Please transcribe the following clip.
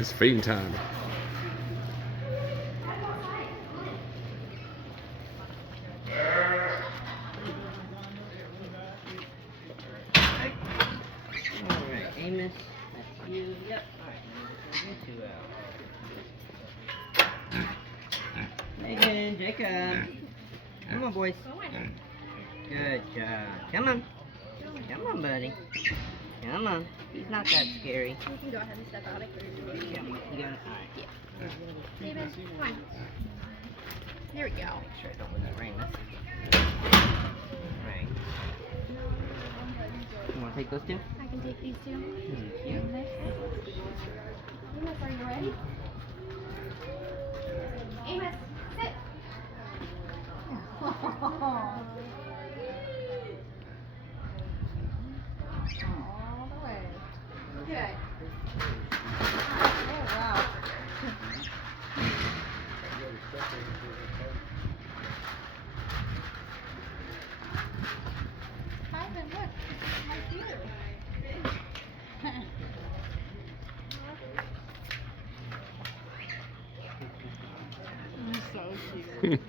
It's feeding time. Alright, Amos, that's you. Yep. Alright, now you two out. Megan, Jacob. Come on, boys. Good job. Come on. Come on, buddy. Come on. He's not that scary. You can go ahead and step out if you're ready. Come on. You got it? Alright. Yeah. David, come on. There we go. Make sure I don't lose that Ramus. Right. You want to take those two? I can take these two. Thank you. Amos, are you ready? Amos, sit. All the way. Good. Oh, wow. Ivan, look. My deer. You're so cute.